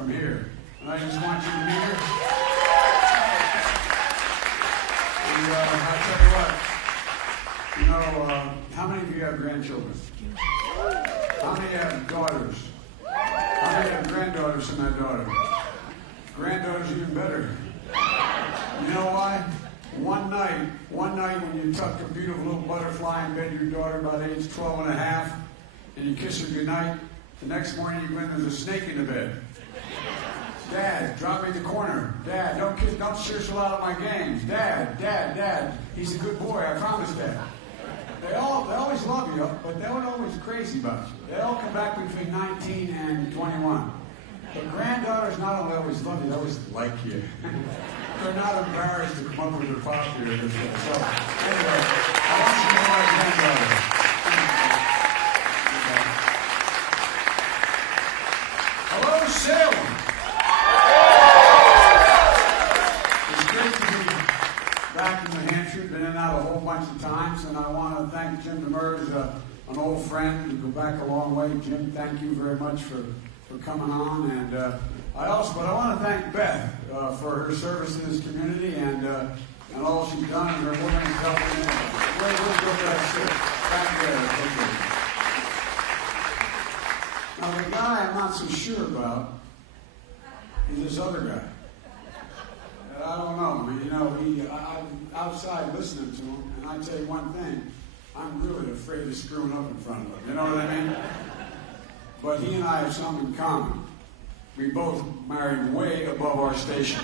from here. And I just want you to meet her. And I'll tell you what, how many of you have grandchildren? How many have daughters? How many have granddaughters from that daughter? Granddaughters even better. You know why? One night when you tuck a beautiful little butterfly in bed, your daughter about age 12 and a half, and you kiss her goodnight, the next morning you go in, there's a snake in the bed. Dad, drop me in the corner. Dad, don't cheer so loud at my games. Dad, he's a good boy, I promise, Dad. They always love you, but they're not always crazy about you. They all come back between 19 and 21. But granddaughters not only always love you, they always like you. They're not embarrassed to come up with their posture. So, anyway, I want you to know my granddaughter. Hello, Salem. It's great to be back in New Hampshire. Been in and out a whole bunch of times, and I want to thank Jim Demers, an old friend. We go back a long way. Jim, thank you very much for coming on, and I want to thank Beth for her service in this community and all she's done and her women's helping. Now the guy I'm not so sure about is this other guy. I don't know. I'm outside listening to him, and I tell you one thing: I'm really afraid of screwing up in front of him. You know what I mean? But he and I have something in common. We both married way above our station.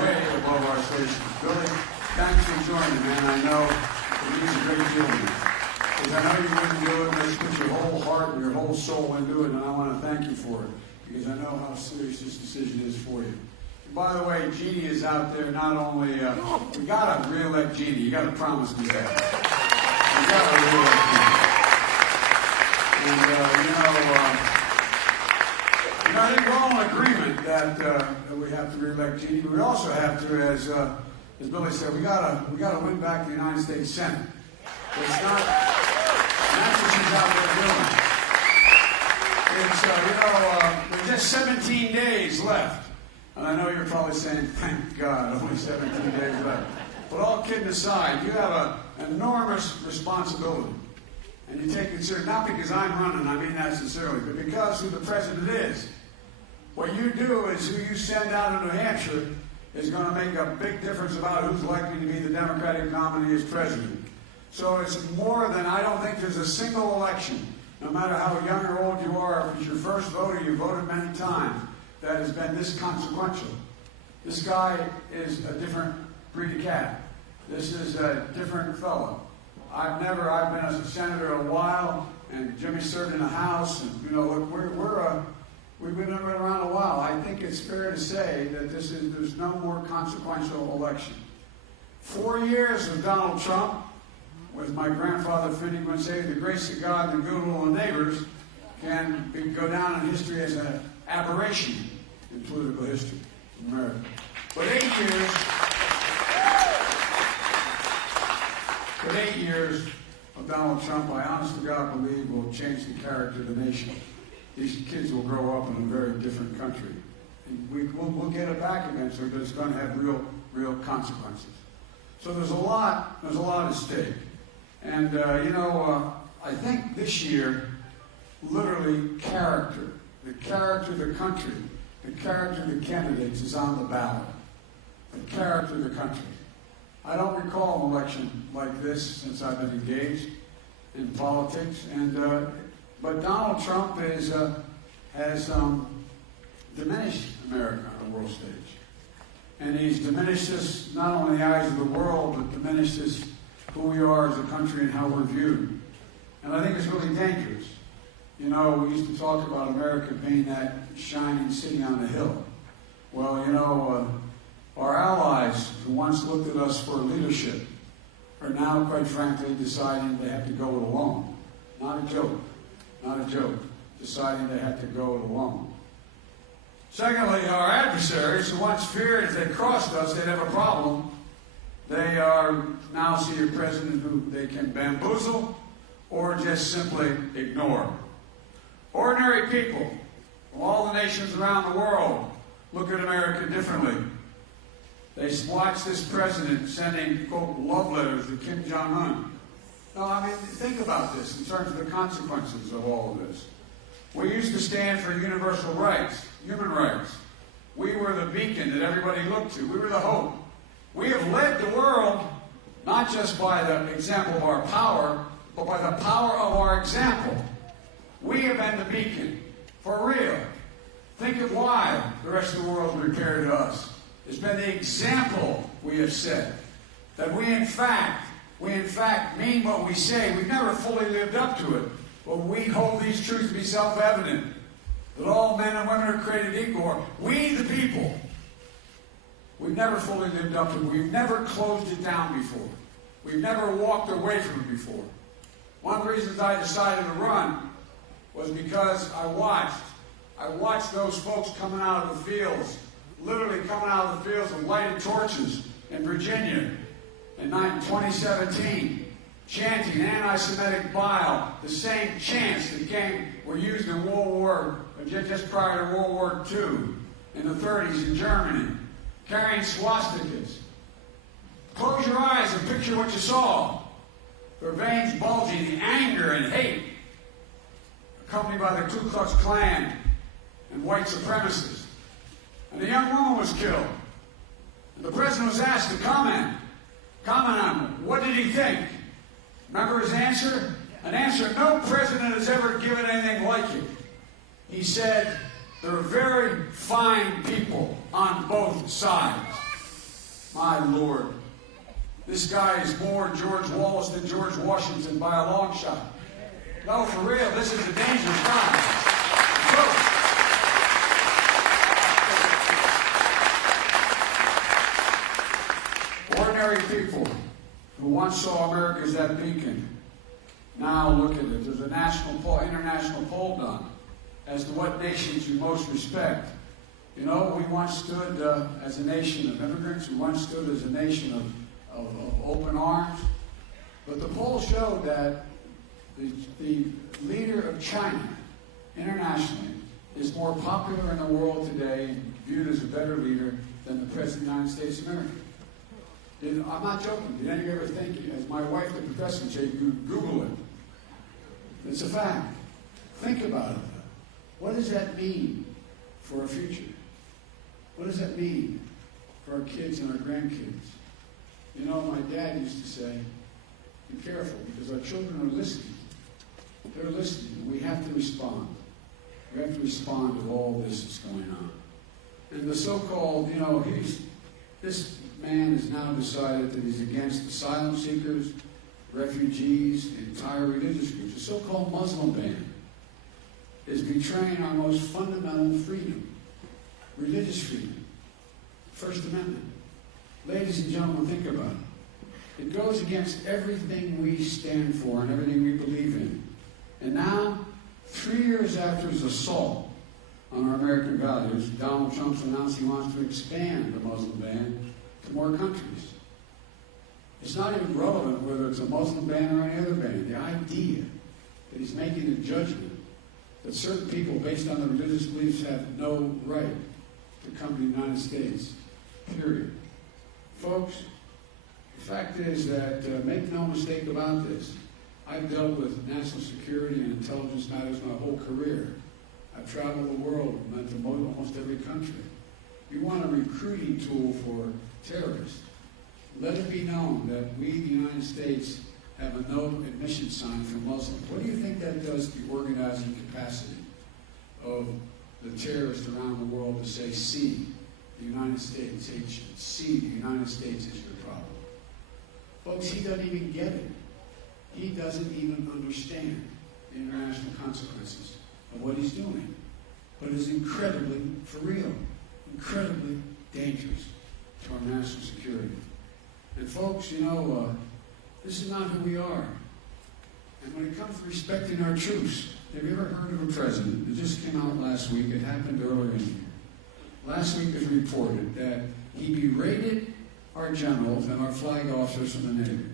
Way above our station. Billy, thanks for joining, man. I know it means a great deal to me. Because I know you wouldn't do it unless you put your whole heart and your whole soul into it, and I want to thank you for it. Because I know how serious this decision is for you. And by the way, Jeannie is out there not only... we got to re-elect Jeannie. You got to promise me that. We got to re-elect Jeannie. And, I think we're all in agreement that we have to re-elect Jeannie. But we also have to, as Billy said, we gotta win back the United States Senate. It's not. That's what she's out there doing. It's there's just 17 days left, and I know you're probably saying, "Thank God, only 17 days left." But all kidding aside, you have an enormous responsibility. And you take it seriously, not because I'm running, I mean that sincerely, but because who the president is. What you do is who you send out of New Hampshire is going to make a big difference about who's likely to be the Democratic nominee as president. So it's more than, I don't think there's a single election, no matter how young or old you are, if it's your first vote or you voted many times, that has been this consequential. This guy is a different breed of cat. This is a different fellow. I've been a senator a while, and Jimmy served in the House, and look, we've been around a while. I think it's fair to say that there's no more consequential election. 4 years of Donald Trump, with my grandfather Finney would say, the grace of God and the goodwill of neighbors can go down in history as an aberration in political history in America. But 8 years of Donald Trump, I honestly God believe will change the character of the nation. These kids will grow up in a very different country. And we'll get it back eventually, but it's going to have real consequences. So there's a lot at stake. And, I think this year, literally character, the character of the country, the character of the candidates is on the ballot. The character of the country. I don't recall an election like this since I've been engaged in politics, but Donald Trump has diminished America on the world stage, and he's diminished us not only in the eyes of the world, but diminished us who we are as a country and how we're viewed. And I think it's really dangerous. We used to talk about America being that shining city on the hill. Well, our allies who once looked at us for leadership are now, quite frankly, deciding they have to go it alone. Not a joke. Deciding they have to go it alone. Secondly, our adversaries who once feared if they crossed us, they'd have a problem. They are now see a president who they can bamboozle or just simply ignore. Ordinary people Well, all the nations around the world look at America differently. They watch this president sending, quote, love letters to Kim Jong-un. No, I mean, think about this in terms of the consequences of all of this. We used to stand for universal rights, human rights. We were the beacon that everybody looked to. We were the hope. We have led the world not just by the example of our power, but by the power of our example. We have been the beacon, for real. Think of why the rest of the world repaired to us. It's been the example we have set. That we in fact mean what we say. We've never fully lived up to it. But we hold these truths to be self-evident. That all men and women are created equal. We, the people, we've never fully lived up to it. We've never closed it down before. We've never walked away from it before. One of the reasons I decided to run was because I watched those folks coming out of the fields, literally coming out of the fields with lighted torches in Virginia in 2017, chanting anti-Semitic bile, the same chants that were used in just prior to World War II in the 30s in Germany, carrying swastikas. Close your eyes and picture what you saw. Their veins bulging, the anger and hate, accompanied by the Ku Klux Klan and white supremacists. And a young woman was killed. And the president was asked to comment on it. What did he think? Remember his answer? An answer no president has ever given anything like it. He said, there are very fine people on both sides. My Lord. This guy is more George Wallace than George Washington by a long shot. No, for real, this is a dangerous time. Ordinary people who once saw America as that beacon, now look at it. There's a international poll done as to what nations you most respect. You know, we once stood as a nation of immigrants. We once stood as a nation of open arms. But the poll showed that the leader of China internationally is more popular in the world today and viewed as a better leader than the President of the United States of America. I'm not joking. Did any of you ever think, as my wife, the professor, would say, Google it? It's a fact. Think about it. What does that mean for our future? What does that mean for our kids and our grandkids? You know, my dad used to say, be careful, because our children are listening. They're listening. We have to respond. We have to respond to all this that's going on. And the so-called, this man has now decided that he's against asylum seekers, refugees, entire religious groups. The so-called Muslim ban is betraying our most fundamental freedom, religious freedom, First Amendment. Ladies and gentlemen, think about it. It goes against everything we stand for and everything we believe in. And now, 3 years after his assault on our American values, Donald Trump's announced he wants to expand the Muslim ban to more countries. It's not even relevant whether it's a Muslim ban or any other ban. The idea that he's making a judgment that certain people, based on their religious beliefs, have no right to come to the United States, period. Folks, the fact is that, make no mistake about this, I've dealt with national security and intelligence matters my whole career. I've traveled the world, been to almost every country. You want a recruiting tool for terrorists. Let it be known that we, the United States, have a no admission sign for Muslims. What do you think that does to the organizing capacity of the terrorists around the world to say, see, the United States hates you. See, the United States is your problem. Folks, he doesn't even get it. He doesn't even understand the international consequences of what he's doing. But it's incredibly, for real, incredibly dangerous to our national security. And folks, this is not who we are. And when it comes to respecting our troops, have you ever heard of a president? It just came out last week. It happened earlier in the year. Last week it was reported that he berated our generals and our flag officers from the Navy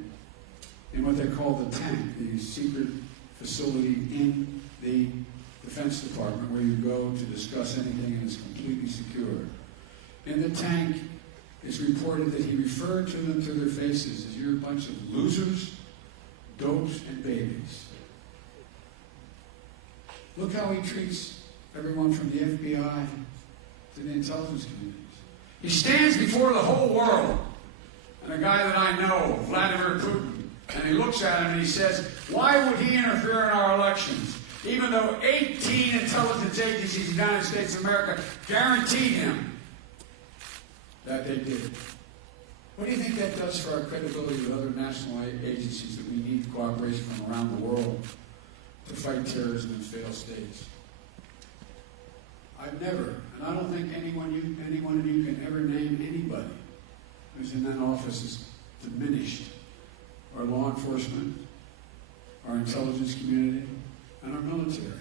in what they call the tank, the secret facility in the Defense Department where you go to discuss anything and it's completely secure. In the tank, it's reported that he referred to them to their faces as, "You're a bunch of losers, dopes, and babies." Look how he treats everyone from the FBI to the intelligence communities. He stands before the whole world, and a guy that I know, Vladimir Putin, and he looks at him and he says, "Why would he interfere in our elections? Even though 18 intelligence agencies in the United States of America guaranteed him that they did." What do you think that does for our credibility with other national agencies that we need cooperation from around the world to fight terrorism in failed states? I've never, and I don't think any one of you can ever name anybody who's in that office as diminished our law enforcement, our intelligence community, and our military,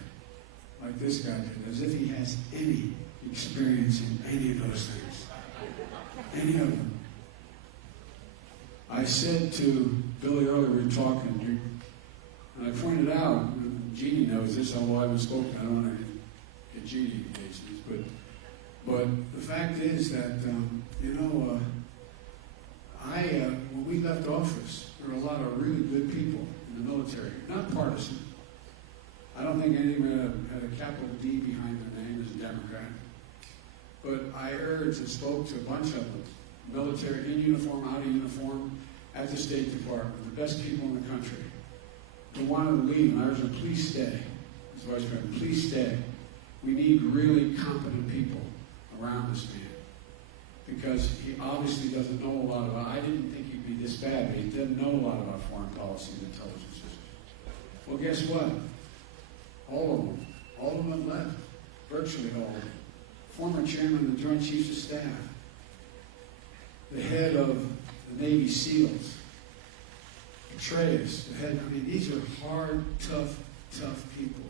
like this guy did, as if he has any experience in any of those things. Any of them. I said to Billy earlier, we were talking, and I pointed out, and Jeannie knows this, although I haven't spoken, I don't want to get Jeannie engaged in this, but the fact is that, when we left office, there were a lot of really good people in the military, not partisan. I don't think anyone had a capital D behind their name as a Democrat. But I urged and spoke to a bunch of them, military, in uniform, out of uniform, at the State Department, the best people in the country, who wanted to leave. And I urged them, "Please stay." As Vice President, "Please stay. We need really competent people around this man." Because he obviously doesn't know a lot about, I didn't think he'd be this bad, but he doesn't know a lot about foreign policy and intelligence systems. Well, guess what? All of them have left. Virtually all of them. Former chairman of the Joint Chiefs of Staff. The head of the Navy SEALs. Petraeus, the head, these are hard, tough people.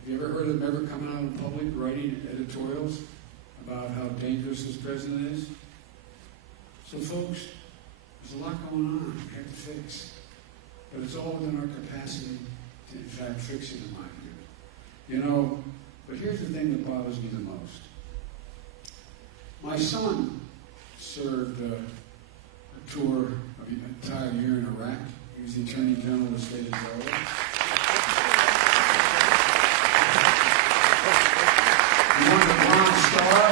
Have you ever heard of them ever coming out in public writing editorials about how dangerous this president is? So folks, there's a lot going on we have to fix. But it's all within our capacity to, in fact, fix it, in my view. But here's the thing that bothers me the most. My son served a tour of an entire year in Iraq. He was the Attorney General of the state of Delaware. He won the Bronze Star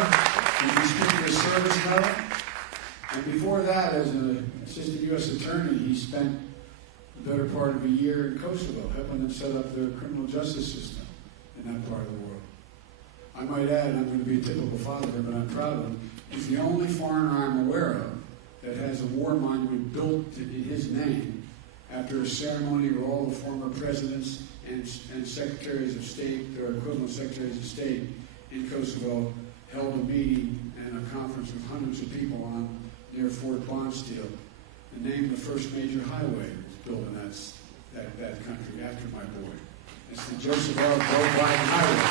and the Distinguished Service Medal. And before that, as an assistant U.S. attorney, he spent the better part of a year in Kosovo, helping them set up their criminal justice system in that part of the world. I might add, I'm going to be a typical father here, but I'm proud of him. He's the only foreigner I'm aware of that has a war monument built in his name after a ceremony where all the former presidents and secretaries of state, their equivalent secretaries of state in Kosovo, held a meeting and a conference with hundreds of people near Fort Bonsteel and named the first major highway that was built in that country after my boy. It's the Joseph R. Biden Highway.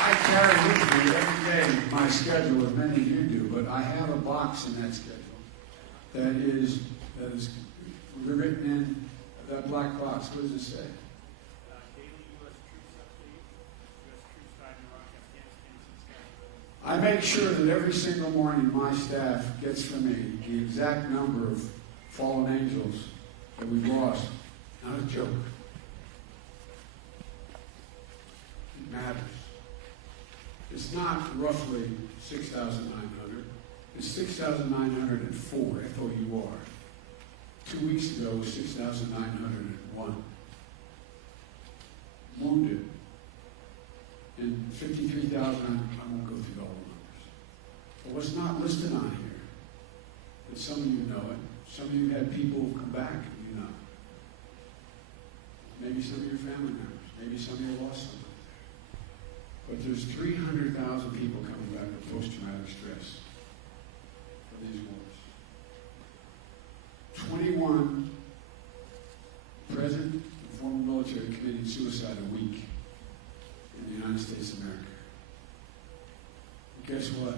I carry with me every day my schedule, as many of you do, but I have a box in that schedule that is written in that black box. What does it say? Daily U.S. troops update, U.S. troops died in Iraq, Afghanistan, since I make sure that every single morning my staff gets from me the exact number of fallen angels that we've lost. Not a joke. It matters. It's not roughly 6,900. It's 6,904, F-O-U-R. 2 weeks ago was 6,901. Wounded. And 53,000, I won't go through all the numbers. But what's not listed on here, but some of you know it, some of you had people who come back and you know. Maybe some of your family members, maybe some of you lost somebody. But there's 300,000 people coming back with post-traumatic stress for these wars. 21 present and former military committing suicide a week in the United States of America. But guess what?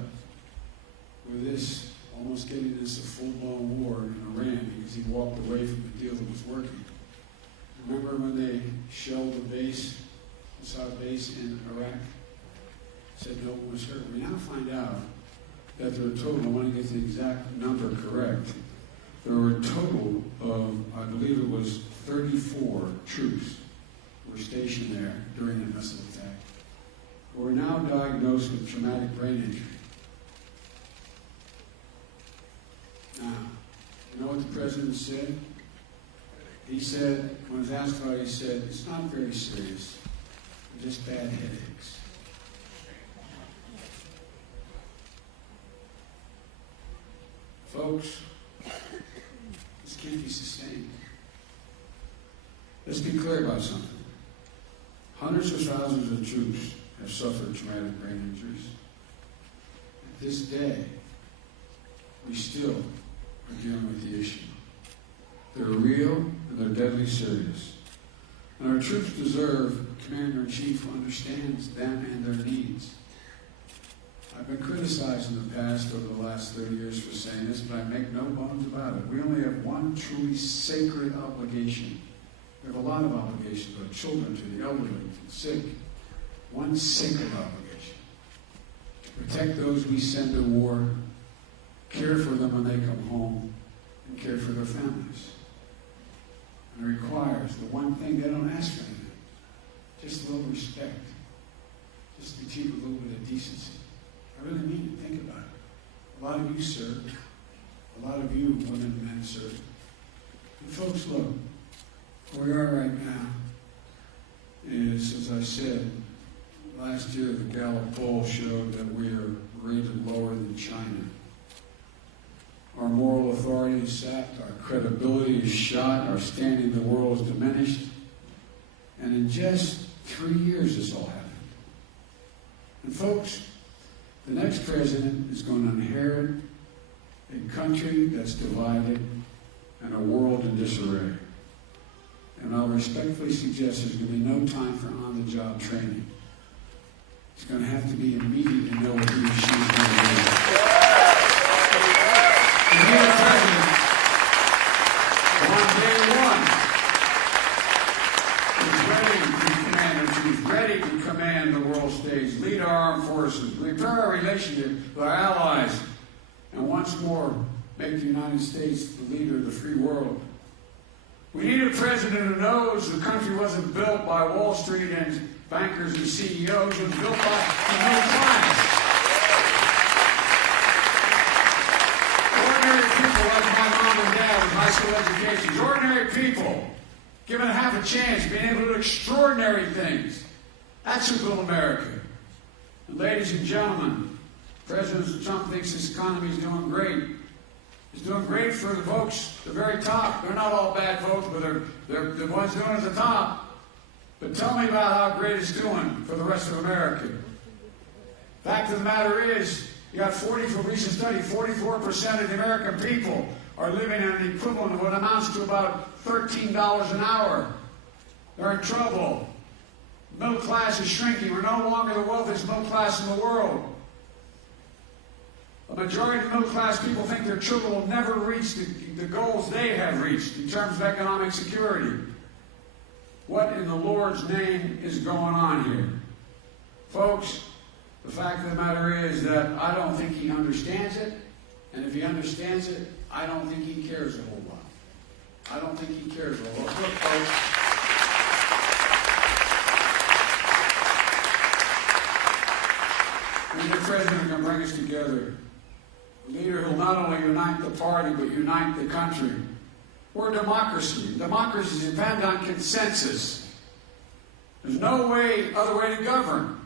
With this almost getting this a full-blown war in Iran because he walked away from the deal that was working. Remember when they shelled the base, Mossad base in Iraq? Said no one was hurt. We now find out that there were a total, I want to get the exact number correct, there were a total of, I believe it was 34 troops were stationed there during the missile attack, who are now diagnosed with traumatic brain injury. Now, you know what the president said? He said, when he was asked about it, he said, it's not very serious, just bad headaches. Folks, this can't be sustained. Let's be clear about something. Hundreds of thousands of troops have suffered traumatic brain injuries. At this day, we still are dealing with the issue. They're real and they're deadly serious. And our troops deserve a commander-in-chief who understands them and their needs. I've been criticized in the past over the last 30 years for saying this, but I make no bones about it. We only have one truly sacred obligation. We have a lot of obligations to our children, to the elderly, to the sick. One sacred obligation. To protect those we send to war, care for them when they come home, and care for their families. And it requires the one thing, they don't ask for anything. Just a little respect. Just to keep a little bit of decency. I really mean it. Think about it. A lot of you serve. A lot of you women and men serve. And folks, look, where we are right now is, as I said, last year the Gallup poll showed that we are rated lower than China. Our moral authority is sapped, our credibility is shot, our standing in the world is diminished. And in just 3 years this all happened. And folks, the next president is going to inherit a country that's divided and a world in disarray. And I'll respectfully suggest there's going to be no time for on-the-job training. It's going to have to be immediate and know what he or she is going to do. The new president, on day one, is ready to be commander-in-chief, ready to command the world stage, lead our armed forces, repair our relationship with our allies, and once more make the United States the leader of the free world. We need a president who knows the country wasn't built by Wall Street and bankers and CEOs. It was built by the middle class. Ordinary people like my mom and dad with high school educations. Ordinary people given half a chance, being able to do extraordinary things. That's who built America. And ladies and gentlemen, President Trump thinks this economy is doing great. It's doing great for the folks at the very top. They're not all bad folks, but they're the ones doing it at the top. But tell me about how great it's doing for the rest of America. Fact of the matter is, you got for a recent study, 44% of the American people are living on an equivalent of what amounts to about $13 an hour. They're in trouble. Middle class is shrinking. We're no longer the wealthiest middle class in the world. A majority of the middle class people think their children will never reach the goals they have reached in terms of economic security. What in the Lord's name is going on here? Folks, the fact of the matter is that I don't think he understands it, and if he understands it, I don't think he cares a whole lot. I don't think he cares a whole lot. Look, folks. We need a president who can bring us together. A leader who will not only unite the party, but unite the country. We're a democracy. Democracies depend on consensus. There's no other way to govern.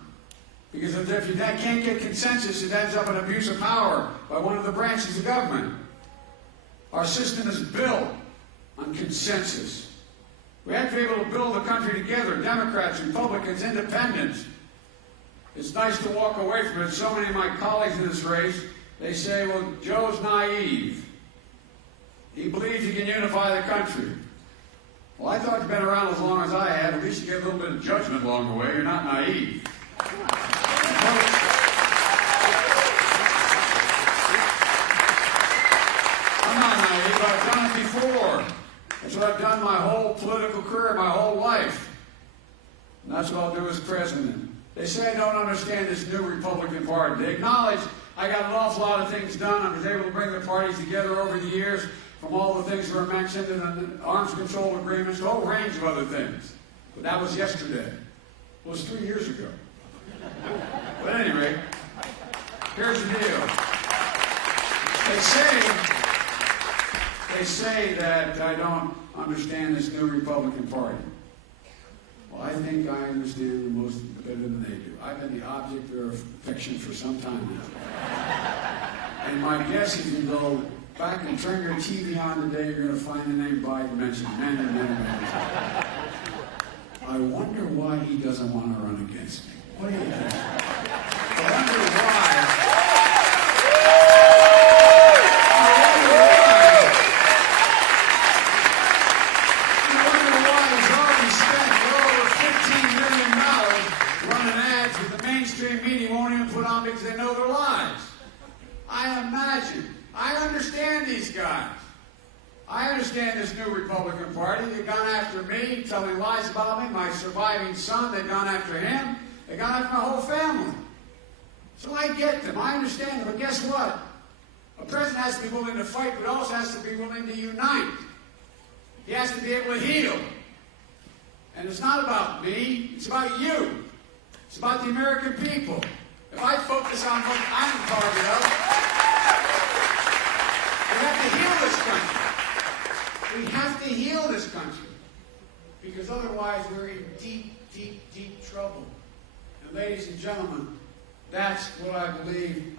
Because if you can't get consensus, it ends up in abuse of power by one of the branches of government. Our system is built on consensus. We have to be able to build the country together, Democrats, Republicans, Independents. It's nice to walk away from it. So many of my colleagues in this race, they say, well, Joe's naive. He believes he can unify the country. Well, I thought you've been around as long as I have. At least you get a little bit of judgment along the way. You're not naive. That's what I've done my whole political career, my whole life. And that's what I'll do as president. They say I don't understand this new Republican Party. They acknowledge I got an awful lot of things done. I was able to bring the parties together over the years, from all the things that were mentioned in the arms control agreements, a whole range of other things. But that was yesterday. It was 3 years ago. But at any rate, here's the deal. They say that I don't understand this new Republican Party. Well, I think I understand the most better than they do. I've been the object of their affection for some time now. And my guess is you go back and turn your TV on today, you're going to find the name Biden mentioned many, many, many times. I wonder why he doesn't want to run against me. What do you think? I wonder why. Because they know their lives. I understand these guys. I understand this new Republican Party. They've gone after me, telling lies about me, my surviving son. They've gone after him. They've gone after my whole family. So I get them. I understand them. But guess what? A president has to be willing to fight, but also has to be willing to unite. He has to be able to heal. And it's not about me. It's about you. It's about the American people. If I focus on what I'm the target of, we have to heal this country. We have to heal this country. Because otherwise we're in deep, deep, deep trouble. And ladies and gentlemen, that's what I believe.